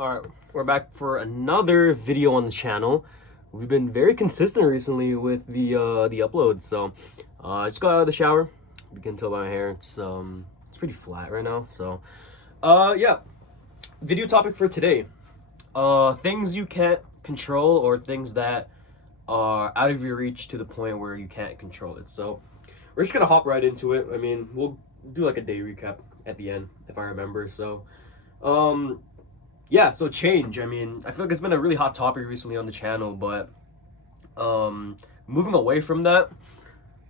All right, we're back for another video on the channel. We've been very consistent recently with the uploads. So, I just got out of the shower. You can tell by my hair, it's pretty flat right now. So, yeah. Video topic for today: things you can't control or things that are out of your reach to the point where you can't control it. So, we're just gonna hop right into it. I mean, we'll do like a day recap at the end if I remember. So, um yeah, so change. I mean, I feel like it's been a really hot topic recently on the channel, but um moving away from that,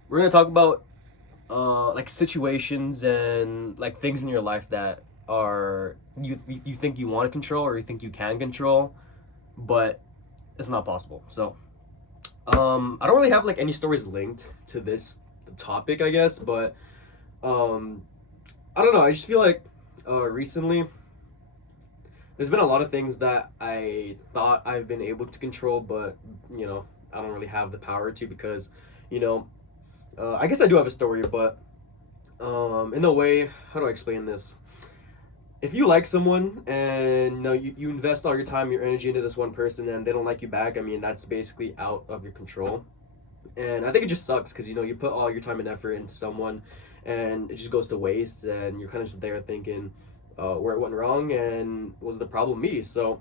we're gonna talk about like situations and like things in your life that are you think you want to control or you think you can control, but it's not possible. So I don't really have like any stories linked to this topic, I guess, but um I don't know. I just feel like recently there's been a lot of things that I thought I've been able to control, but I don't really have the power to because, you know, I guess I do have a story, but in a way, how do I explain this? If you like someone and you invest all your time, your energy into this one person, and they don't like you back, I mean that's basically out of your control. And I think it just sucks because you put all your time and effort into someone, and it just goes to waste, and you're kind of just there thinking where it went wrong and was the problem me. So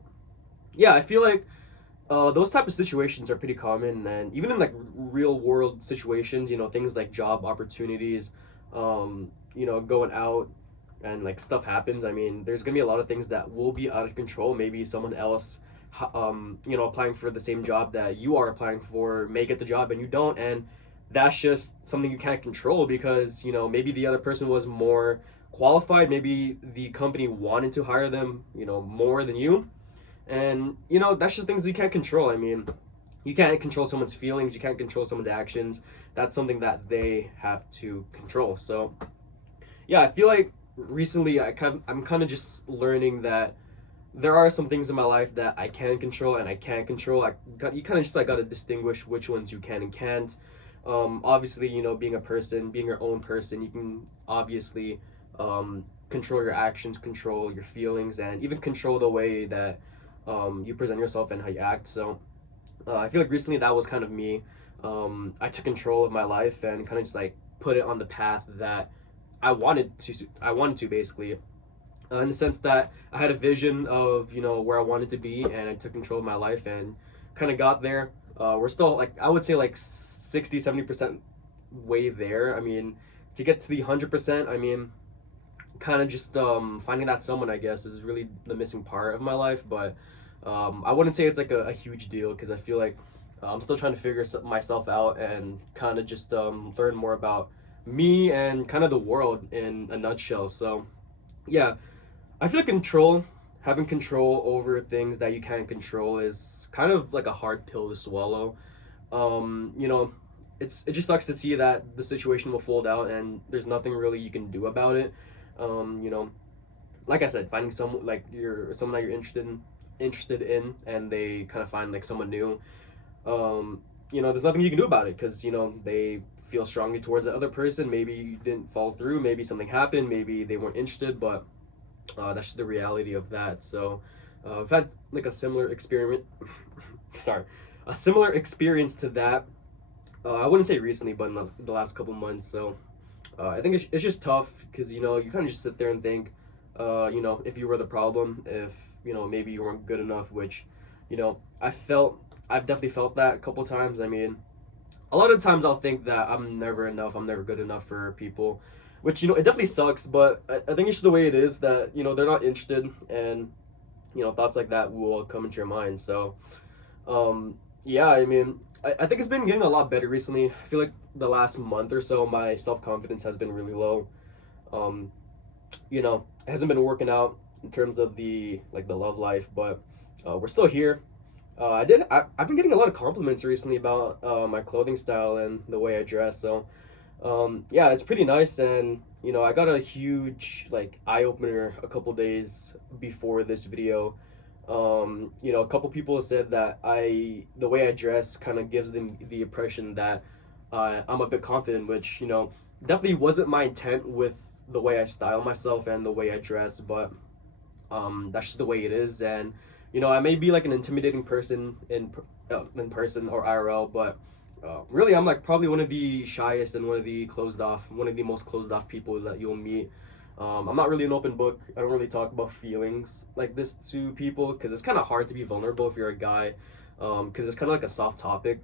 yeah, I feel like those type of situations are pretty common, and even in like real world situations, things like job opportunities, going out and like stuff happens. I mean, there's gonna be a lot of things that will be out of control. Maybe someone else, applying for the same job that you are applying for may get the job and you don't, and that's just something you can't control because maybe the other person was more qualified. Maybe the company wanted to hire them, more than you, and that's just things you can't control. I mean, you can't control someone's feelings, you can't control someone's actions. That's something that they have to control. So yeah, I feel like recently I'm kind of just learning that there are some things in my life that I can control and I can't control. You kind of just like got to distinguish which ones you can and can't. Obviously, being a person, being your own person, you can obviously control your actions, control your feelings, and even control the way that you present yourself and how you act. So I feel like recently that was kind of me. I took control of my life and kind of just like put it on the path that I wanted to basically, in the sense that I had a vision of where I wanted to be, and I took control of my life and kind of got there. We're still like I would say like 60-70% way there. I mean, to get to the 100%, I mean, kind of just finding that someone, I guess, is really the missing part of my life. But I wouldn't say it's like a huge deal because I feel like I'm still trying to figure myself out and kind of just learn more about me and kind of the world in a nutshell. So yeah, I feel like having control over things that you can't control is kind of like a hard pill to swallow. You know, it just sucks to see that the situation will fold out and there's nothing really you can do about it. You know, like I said, finding someone that you're interested in, and they kind of find like someone new. There's nothing you can do about it because they feel strongly towards the other person. Maybe you didn't follow through. Maybe something happened. Maybe they weren't interested. But that's just the reality of that. So I've had like a similar experiment. Sorry, a similar experience to that. I wouldn't say recently, but in the last couple months. So I think it's just tough because you kind of just sit there and think, if you were the problem, if maybe you weren't good enough, which I've definitely felt that a couple times. I mean, a lot of times I'll think that I'm never enough, I'm never good enough for people, which it definitely sucks. But I think it's just the way it is that they're not interested, and thoughts like that will come into your mind. So yeah, I mean, I think it's been getting a lot better recently. I feel like the last month or so, my self confidence has been really low. Um, it hasn't been working out in terms of the love life, but we're still here. I've been getting a lot of compliments recently about my clothing style and the way I dress. So yeah, it's pretty nice, and I got a huge like eye opener a couple days before this video. A couple people said that the way I dress kind of gives them the impression that I'm a bit confident, which definitely wasn't my intent with the way I style myself and the way I dress. But That's just the way it is. And you know, I may be like an intimidating person in person or IRL, but really, I'm like probably one of the shyest and one of the most closed off people that you'll meet. I'm not really an open book. I don't really talk about feelings like this to people because it's kind of hard to be vulnerable if you're a guy, because it's kind of like a soft topic,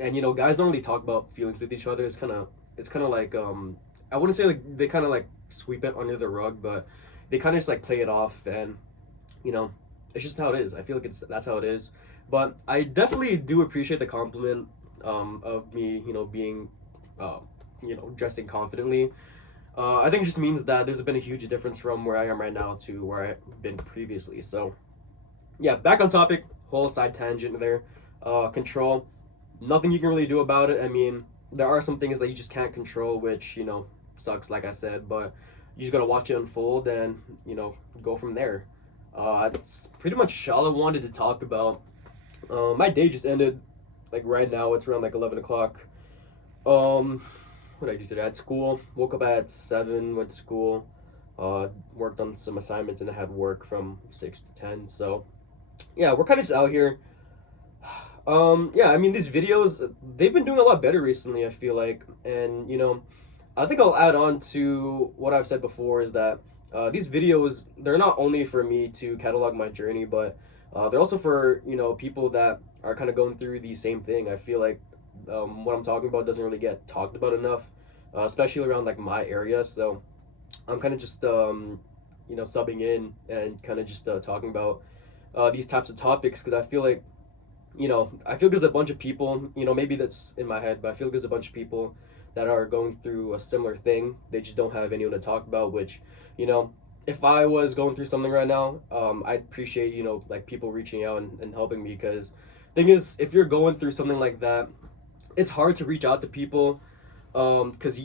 and you know, guys don't really talk about feelings with each other. It's kind of like I wouldn't say like they kind of like sweep it under the rug, but they kind of just like play it off, and you know, it's just how it is. I feel like that's how it is. But I definitely do appreciate the compliment of me, you know, being, uh, you know, dressing confidently. I think it just means that there's been a huge difference from where I am right now to where I've been previously. So yeah, back on topic. Whole side tangent there. Control. Nothing you can really do about it. I mean, there are some things that you just can't control, which you know sucks, like I said. But you just gotta watch it unfold and you know go from there. That's pretty much all I wanted to talk about. My day just ended. Like right now, it's around like 11 o'clock. Um, what did I do today? I had school. Woke up at 7. Went to school. Worked on some assignments and I had work from 6 to 10. So yeah, we're kind of just out here. Yeah, I mean these videos they've been doing a lot better recently. I feel like, and you know, I think I'll add on to what I've said before is that these videos they're not only for me to catalog my journey, but they're also for you know people that are kind of going through the same thing. I feel like what I'm talking about doesn't really get talked about enough, especially around like my area. So I'm kind of just you know subbing in and kind of just talking about these types of topics because I feel like you know, I feel there's a bunch of people, you know, maybe that's in my head, but I feel there's a bunch of people that are going through a similar thing. They just don't have anyone to talk about, which, you know, if I was going through something right now, I'd appreciate, you know, like people reaching out and helping me because thing is, if you're going through something like that, it's hard to reach out to people because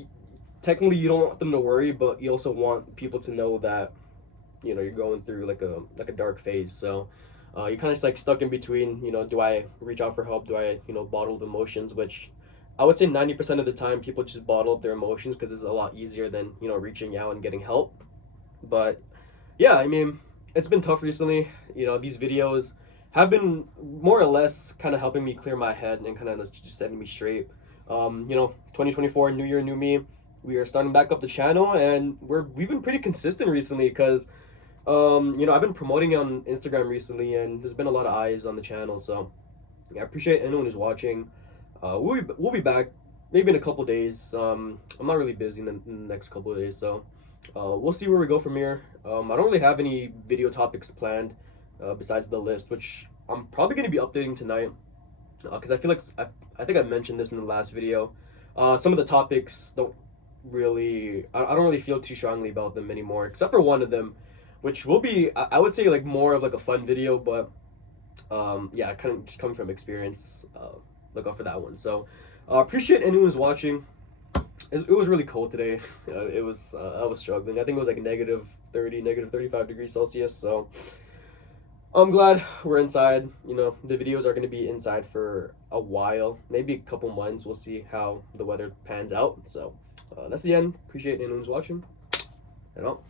technically you don't want them to worry, but you also want people to know that you know you're going through like a dark phase. So you're kind of like stuck in between. You know, do I reach out for help? Do I you know bottle up emotions? Which I would say 90% of the time people just bottle up their emotions because it's a lot easier than you know reaching out and getting help. But yeah, I mean it's been tough recently. You know, these videos have been more or less kind of helping me clear my head and kind of just setting me straight. You know, 2024, new year, new me. We are starting back up the channel, and we've been pretty consistent recently because you know, I've been promoting it on Instagram recently, and there's been a lot of eyes on the channel. So, yeah, I appreciate anyone who's watching. We'll be back maybe in a couple days. I'm not really busy in the next couple of days, so we'll see where we go from here. I don't really have any video topics planned besides the list, which I'm probably going to be updating tonight because I feel like I think I mentioned this in the last video. Some of the topics don't really I don't really feel too strongly about them anymore, except for one of them which will be I would say like more of like a fun video, but yeah, kind of just coming from experience. Look out for that one. So appreciate anyone who's watching. It was really cold today. It was I was struggling. I think it was like -30, -35 degrees Celsius. So I'm glad we're inside. You know, the videos are going to be inside for a while, maybe a couple months. We'll see how the weather pans out. So that's the end. Appreciate anyone who's watching. And out.